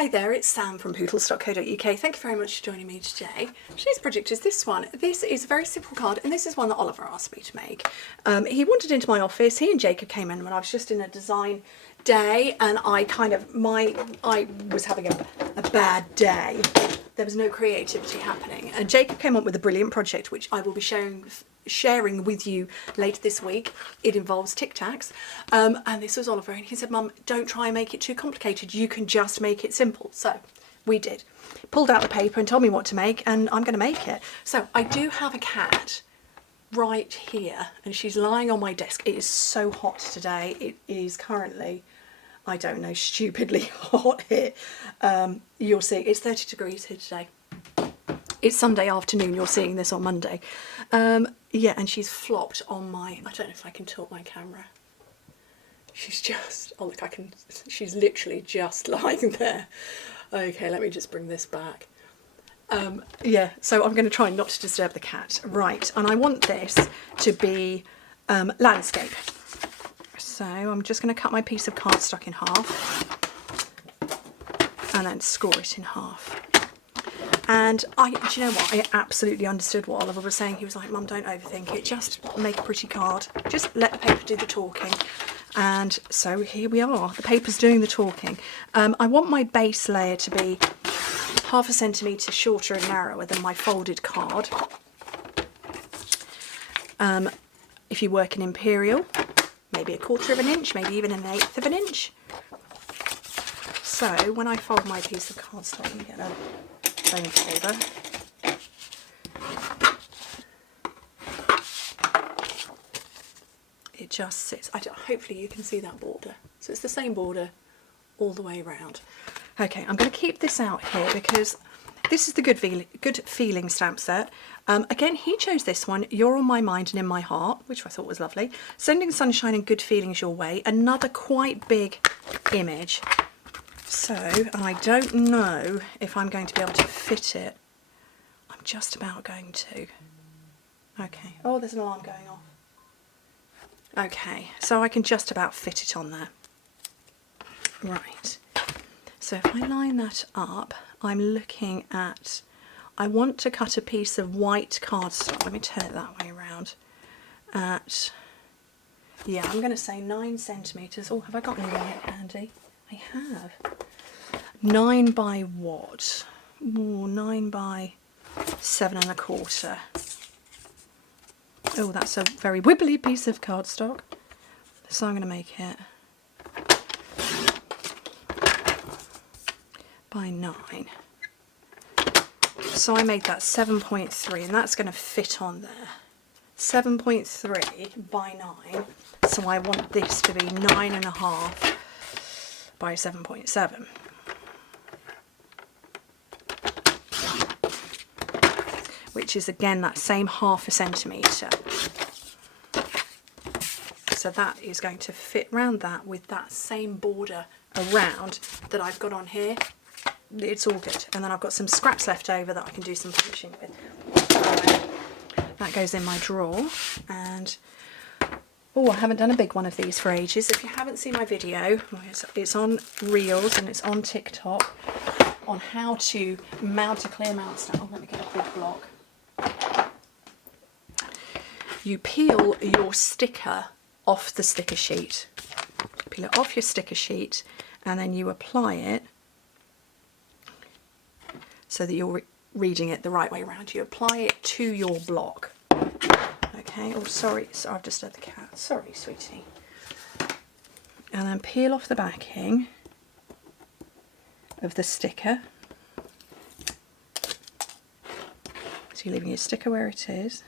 Hi there, it's Sam from Pootles.co.uk. Thank you very much for joining me today. Today's project is this one. This is a very simple card, and this is one that Oliver asked me to make. He wandered into my office. He and Jacob came in when I was just in a design day, and I was having a bad day. There was no creativity happening, and Jacob came up with a brilliant project which I will be sharing with you later this week. It involves Tic Tacs, and this was Oliver, and he said, Mum, don't try and make it too complicated, you can just make it simple. So we did. Pulled out the paper and told me what to make, and I'm going to make it. So I do have a cat right here, and she's lying on my desk. It is so hot today. It is currently, I don't know, stupidly hot here. You'll see it's 30 degrees here today. It's Sunday afternoon, you're seeing this on Monday. Yeah, and she's flopped on my, I don't know if I can tilt my camera. She's just, oh look, she's literally just lying there. Okay, let me just bring this back. Yeah, so I'm going to try not to disturb the cat. Right, and I want this to be landscape. So I'm just going to cut my piece of cardstock in half and then score it in half. And do you know what? I absolutely understood what Oliver was saying. He was like, Mum, don't overthink it. Just make a pretty card. Just let the paper do the talking. And so here we are. The paper's doing the talking. I want my base layer to be 1/2 centimetre shorter and narrower than my folded card. If you work in imperial, maybe 1/4 of an inch, maybe even 1/8 of an inch. So when I fold my piece of cardstock, let me get a bone folder. It just sits. Hopefully you can see that border. So it's the same border all the way around. Okay, I'm going to keep this out here because this is the good feeling stamp set. Again, he chose this one, You're on My Mind and in My Heart, which I thought was lovely. Sending sunshine and good feelings your way. Another quite big image. So, and I don't know if I'm going to be able to fit it. I'm just about going to. Okay. Oh, there's an alarm going off. Okay, so I can just about fit it on there. Right. So if I line that up, I'm looking at, I want to cut a piece of white cardstock. Let me turn it that way around. Yeah, I'm going to say 9 centimetres. Oh, have I got any white handy? I have. 9 by what? Oh, 9 by 7 1/4. Oh, that's a very wibbly piece of cardstock. So I'm going to make it by 9. So I made that 7.3, and that's going to fit on there. 7.3 by 9. So I want this to be 9.5 by 7.7. Which is again that same 1/2 centimetre. So that is going to fit round that with that same border around that I've got on here. It's all good. And then I've got some scraps left over that I can do some finishing with. That goes in my drawer. And oh, I haven't done a big one of these for ages. If you haven't seen my video, it's on Reels and it's on TikTok on how to mount a clear mount stamp. Oh, let me get a big block. You peel your sticker off the sticker sheet. Peel it off your sticker sheet and then you apply it so that you're reading it the right way around. You apply it to your block. Okay, oh sorry, so I've just heard the cat. Sorry, sweetie. And then peel off the backing of the sticker. So you're leaving your sticker where it is.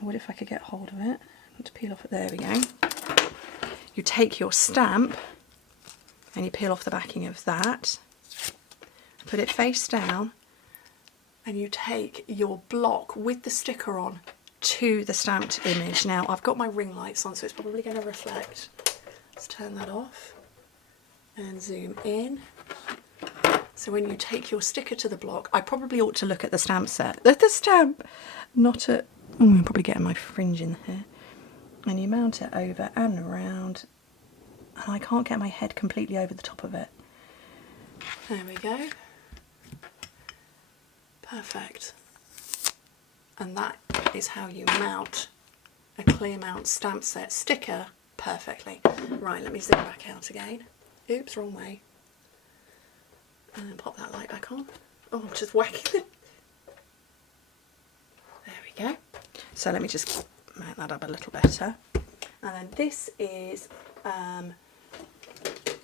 What if I could get hold of it? I want to peel off it. There we go. You take your stamp and you peel off the backing of that. Put it face down and you take your block with the sticker on to the stamped image. Now I've got my ring lights on so it's probably going to reflect. Let's turn that off and zoom in. So when you take your sticker to the block, I probably ought to look at the stamp set. The stamp, not at, I'm probably getting my fringe in here. And you mount it over and around and I can't get my head completely over the top of it. There we go. Perfect. And that is how you mount a clear mount stamp set sticker perfectly. Right, let me zoom back out again. Oops, wrong way. And then pop that light back on. Oh, I'm just whacking it. There we go. So let me just mount that up a little better. And then this is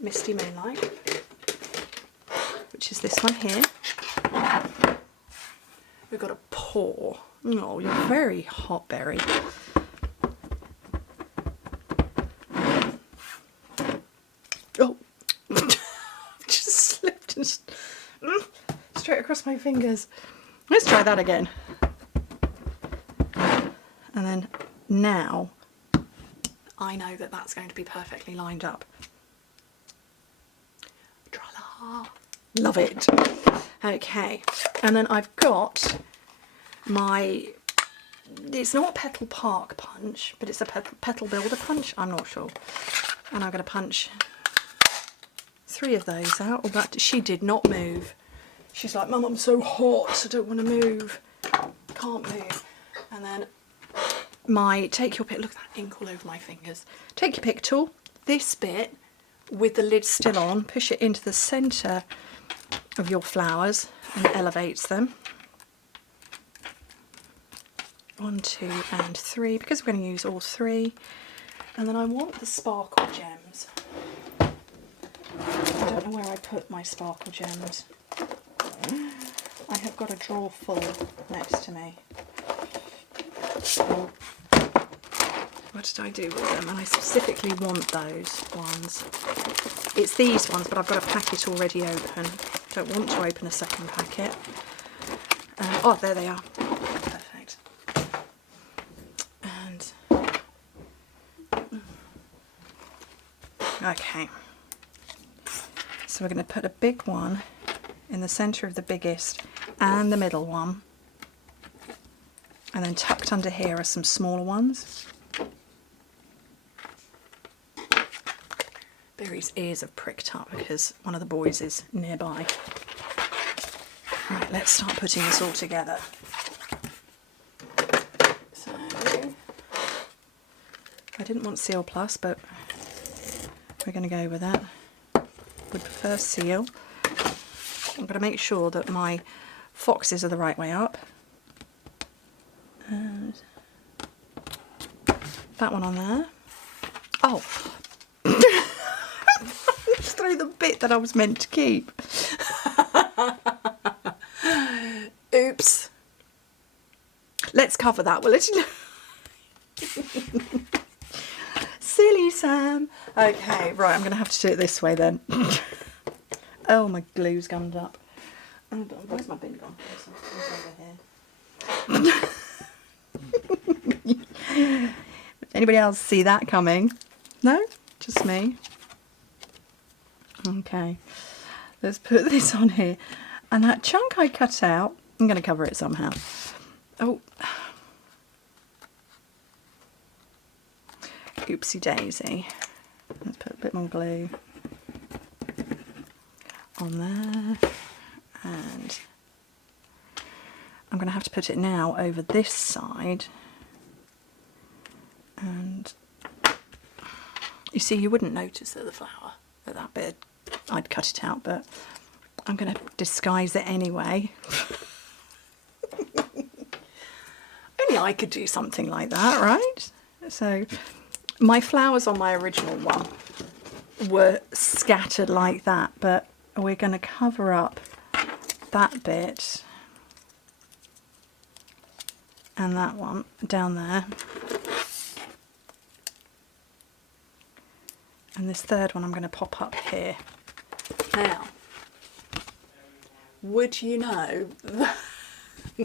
Misty Moonlight, which is this one here. We've got a paw. Oh, you're very hot, Berry. Oh, just slipped and straight across my fingers. Let's try that again. And then now I know that that's going to be perfectly lined up. Tra-la. Love it. Okay, and then I've got my, it's not Petal Park punch, but it's a Petal Builder punch, I'm not sure. And I'm going to punch 3 of those out. Oh, that, she did not move. She's like, Mum, I'm so hot, I don't want to move. Can't move. And then my, take your pick, look at that ink all over my fingers. Take your pick tool, this bit with the lid still on, push it into the centre of your flowers and it elevates them. 1, 2 and 3, because we're going to use all 3. And then I want the sparkle gems. I don't know where I put my sparkle gems. I have got a drawer full next to me. What did I do with them? And I specifically want those ones. It's these ones, but I've got a packet already open. Don't want to open a second packet. Oh, there they are. Perfect. And okay. So we're going to put a big one in the centre of the biggest and the middle one. And then tucked under here are some smaller ones. Berry's ears have pricked up because one of the boys is nearby. Right, let's start putting this all together. So, I didn't want Seal Plus, but we're going to go with that. Would prefer Seal. I'm going to make sure that my foxes are the right way up. And that one on there. Oh! Just throw the bit that I was meant to keep. Oops. Let's cover that. Well, let's... Silly Sam. Okay, right, I'm going to have to do it this way then. Oh, my glue's gummed up. Where's my bin gone? It's over here. Anybody else see that coming? No? Just me? Okay. Let's put this on here. And that chunk I cut out, I'm going to cover it somehow. Oh. Oopsie daisy. Let's put a bit more glue on there. And I'm going to have to put it now over this side. And you see, you wouldn't notice that the flower, that bit, I'd cut it out, but I'm going to disguise it anyway. Only I could do something like that, right? So my flowers on my original one were scattered like that, but we're going to cover up that bit and that one down there. And this third one I'm going to pop up here. Now, would you know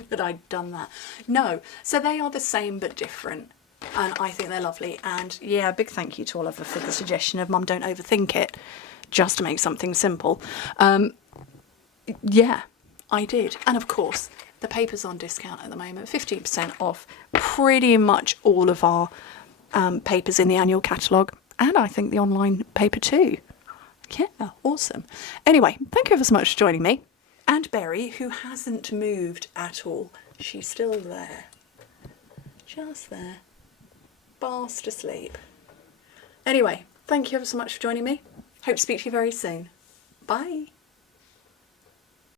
that I'd done that? No. So they are the same but different. And I think they're lovely. And yeah, a big thank you to Oliver for the suggestion of Mum, don't overthink it. Just to make something simple. Yeah, I did. And of course, the paper's on discount at the moment. 15% off pretty much all of our papers in the annual catalogue. and I think the online paper too. Yeah, awesome. Anyway, thank you ever so much for joining me. And Berry, who hasn't moved at all. She's still there. Just there. Fast asleep. Anyway, thank you ever so much for joining me. Hope to speak to you very soon. Bye.